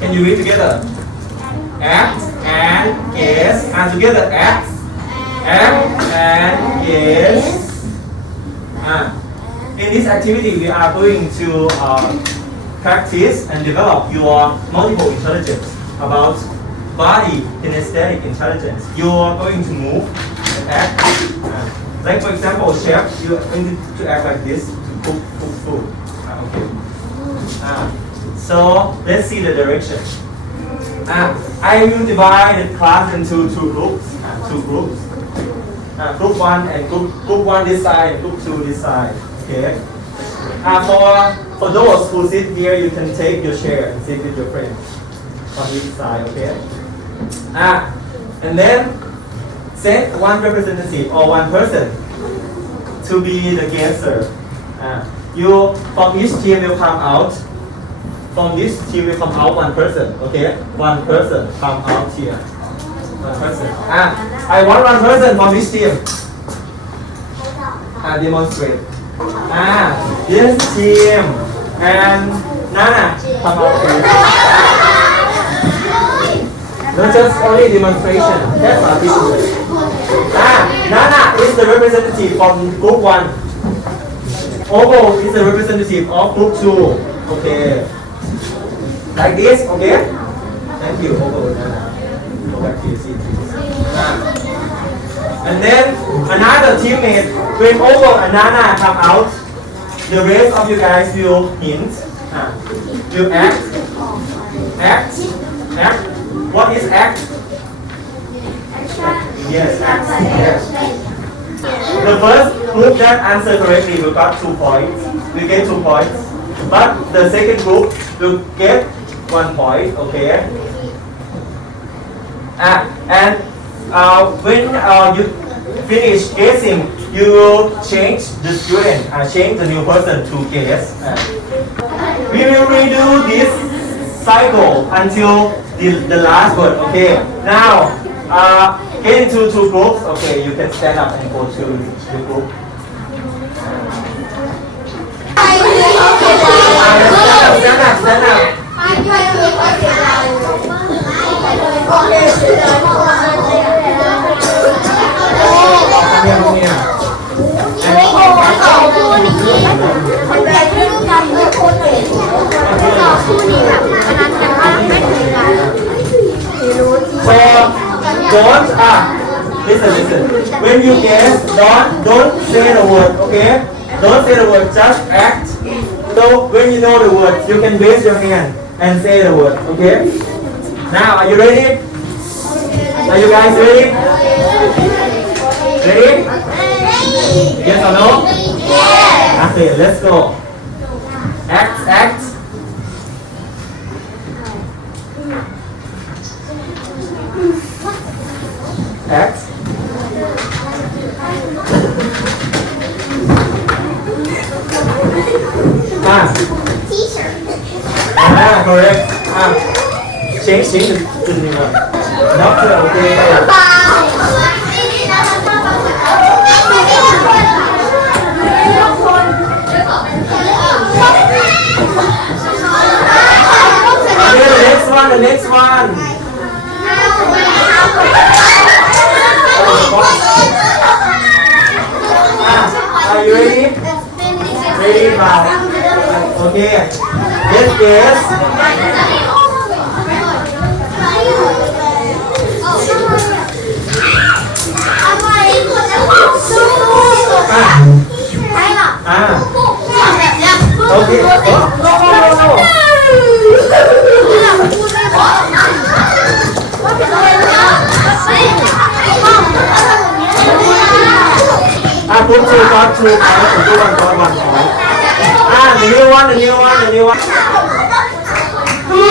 Can you read together? Act and guess. And together, act, act and guess. Ah. In this activity, we are going to uh, practice and develop your multiple intelligence about body kinesthetic intelligence. You are going to move and act. Uh, like for example, chef, you going to, act like this to cook, cook food. Ah, okay. So let's see the direction. Ah, I will divide the class into two groups. Ah, two groups. Ah, group one and group group one this side, group two this side. Okay. Ah, for for those who sit here, you can take your chair and sit with your friends on each side. Okay. Ah, and then set one representative or one person to be the guesser. Ah, you from each team will come out. From this team will come out one person. Okay, one person come out here. One person. Ah, I want one person from this team. Ah, demonstrate. Ah, this team and Nana come out here. Not just only demonstration. That's our business. Ah, Nana is the representative from group one. Ogo is the representative of group two. Okay. Like this, okay? Thank you. Ah. And then another teammate, when over and come out, the rest of you guys will hint, ah, will act, act, act. What is act? Yes, act. Yes. The first group that answer correctly will got two points. We get two points. But the second group will get one point. Okay. Ah, and uh, when uh, you finish guessing, you will change the student, uh, change the new person to guess. Ah. we will redo this cycle until the, the last word. Okay. Now, uh, get into two groups. Okay, you can stand up and go to the group. thế nào Four, don't ah. Listen, listen. When you guess, don't don't say the word, okay? Don't say the word. Just act So when you know the word, you can raise your hand and say the word, okay? Now, are you ready? Are you guys ready? Ready? Yes or no? Yes. Okay, let's go. Act, act. Act. correct อะเช็คสิจุดจุดหนึ่งก่อน doctor โอเค Okay, the next one the next one อะ are you ready ready เปล่าโอเค yes yes อ่าโอเคโอ้โอะปุ๊บชูก่อนชูก่อนชูก่อนก่อนก่อนอะหนึ่งนิ้ววันหนึ่งนิ้ววันหนึ่งนิ้ววัน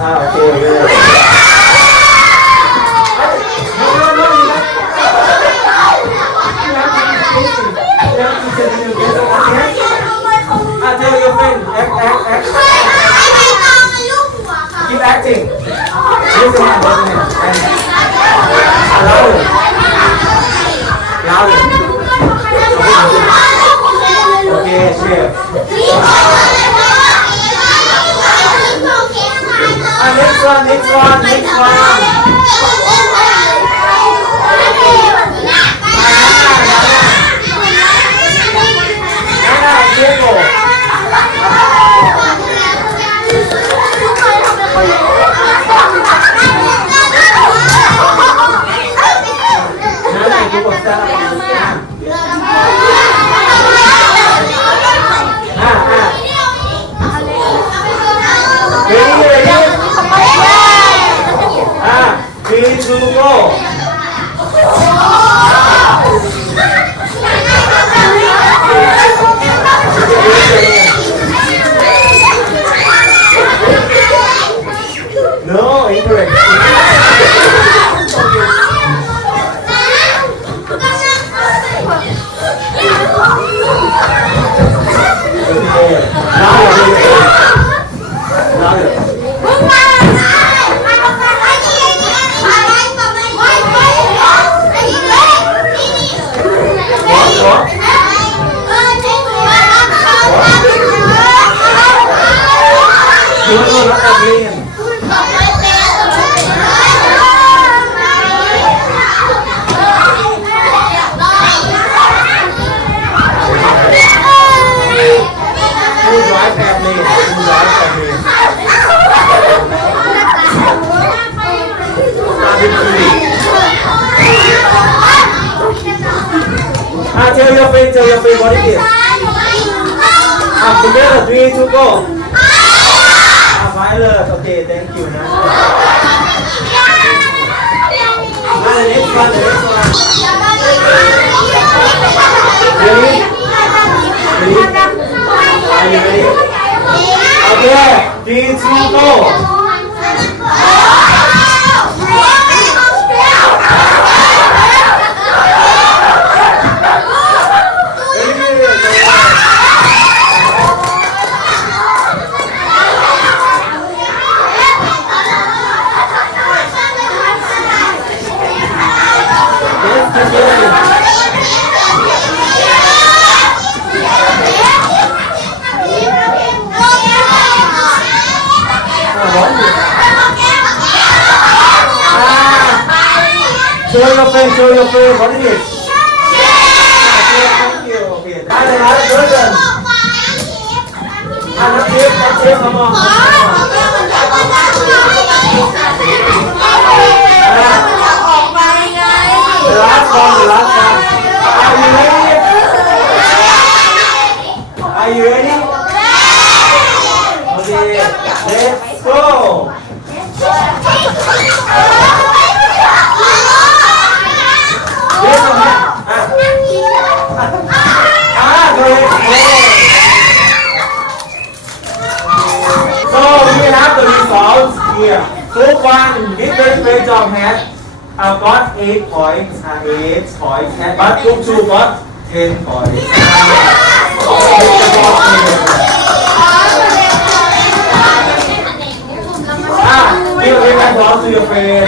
อ่าโอเคโอเคอะเจอยูเฟนแอคแอคแอคกิฟแอคจริงยูเฟนแอคแอคเราเราโอเคเชียร์ 没吃完没吃完没吃 tell your friend tell your friend what ah together three two go. Ah violet. Okay thank you. นะ the next one the next one. Ready? Ready? Are you ready? Okay three two go show your friend, show your friend. What is it? Okay, thank you. Okay. The last person. Not yet, not yet. Come on. The last one, the last one. Are you ready? Are you ready? Okay, let's go. ยจองแฮทเอาก๊อต8 points อะ8 points แฮทบัตทุกชูก๊อต10 points อะที่เราเรียกกันร้องคือเฟรน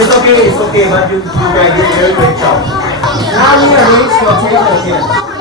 It's okay, it's okay, but you, you guys did a very good job. Now we are reached your table here.